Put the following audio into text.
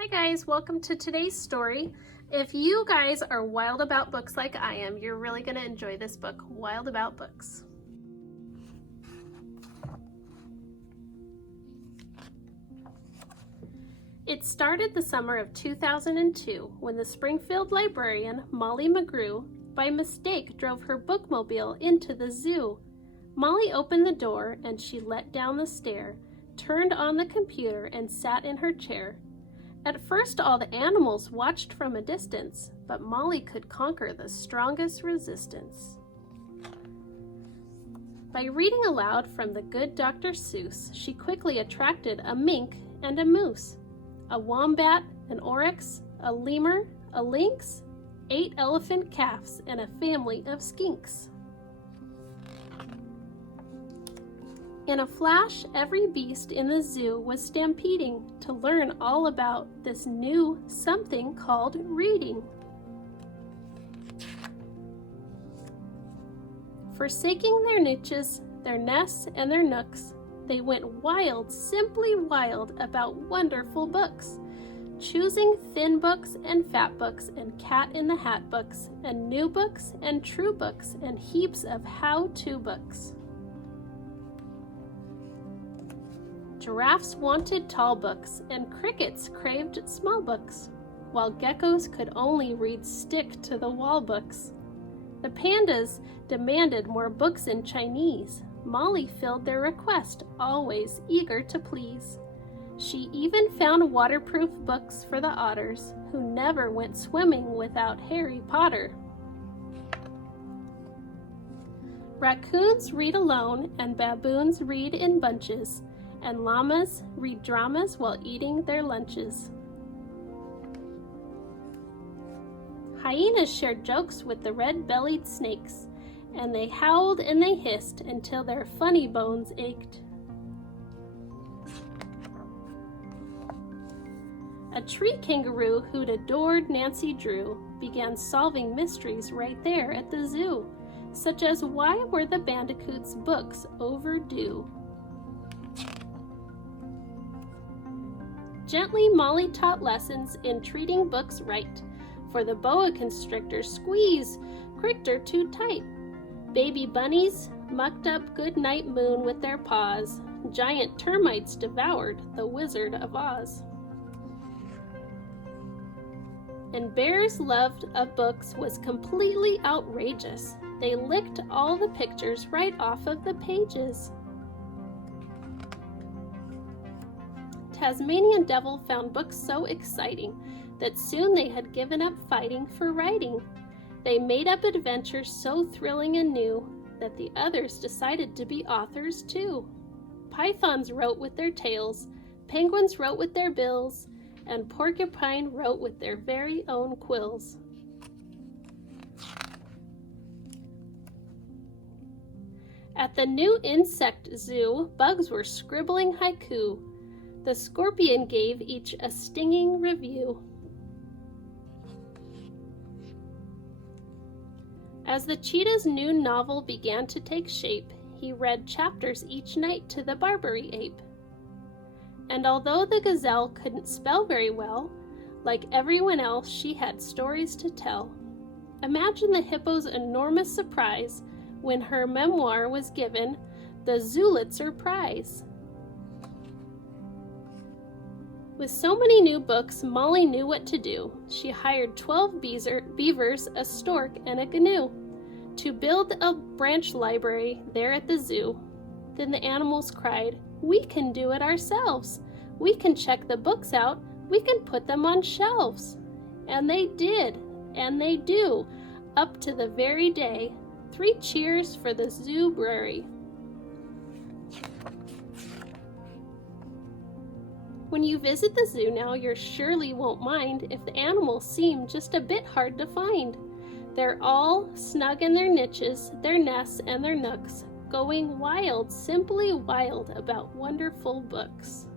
Hi guys, welcome to today's story. If you guys are wild about books like I am, you're really going to enjoy this book, Wild About Books. It started the summer of 2002 when the Springfield librarian, Molly McGrew, by mistake drove her bookmobile into the zoo. Molly opened the door and she let down the stair, turned on the computer and sat in her chair. At first, all the animals watched from a distance, but Molly could conquer the strongest resistance. By reading aloud from the good Dr. Seuss, she quickly attracted a mink and a moose, a wombat, an oryx, a lemur, a lynx, 8 elephant calves, and a family of skinks. In a flash, every beast in the zoo was stampeding to learn all about this new something called reading. Forsaking their niches, their nests, and their nooks, they went wild, simply wild, about wonderful books, choosing thin books and fat books and cat-in-the-hat books and new books and true books and heaps of how-to books. Giraffes wanted tall books, and crickets craved small books, while geckos could only read stick-to-the-wall books. The pandas demanded more books in Chinese. Molly filled their request, always eager to please. She even found waterproof books for the otters, who never went swimming without Harry Potter. Raccoons read alone, and baboons read in bunches, and llamas read dramas while eating their lunches. Hyenas shared jokes with the red-bellied snakes, and they howled and they hissed until their funny bones ached. A tree kangaroo who'd adored Nancy Drew began solving mysteries right there at the zoo, such as why were the bandicoots' books overdue? Gently, Molly taught lessons in treating books right, for the boa constrictor squeeze cricked her too tight. Baby bunnies mucked up Goodnight Moon with their paws. Giant termites devoured the Wizard of Oz. And bears' love of books was completely outrageous. They licked all the pictures right off of the pages. Tasmanian Devil found books so exciting that soon they had given up fighting for writing. They made up adventures so thrilling and new that the others decided to be authors too. Pythons wrote with their tails, penguins wrote with their bills, and porcupine wrote with their very own quills. At the new insect zoo, bugs were scribbling haiku. The scorpion gave each a stinging review. As the cheetah's new novel began to take shape, he read chapters each night to the Barbary ape. And although the gazelle couldn't spell very well, like everyone else, she had stories to tell. Imagine the hippo's enormous surprise when her memoir was given the Zulitzer Prize. With so many new books, Molly knew what to do. She hired 12 beavers, a stork, and a gnu to build a branch library there at the zoo. Then the animals cried, "We can do it ourselves. We can check the books out. We can put them on shelves." And they did, and they do, up to the very day. 3 cheers for the Zoobrary. When you visit the zoo now, you surely won't mind if the animals seem just a bit hard to find. They're all snug in their niches, their nests, and their nooks, going wild, simply wild about wonderful books.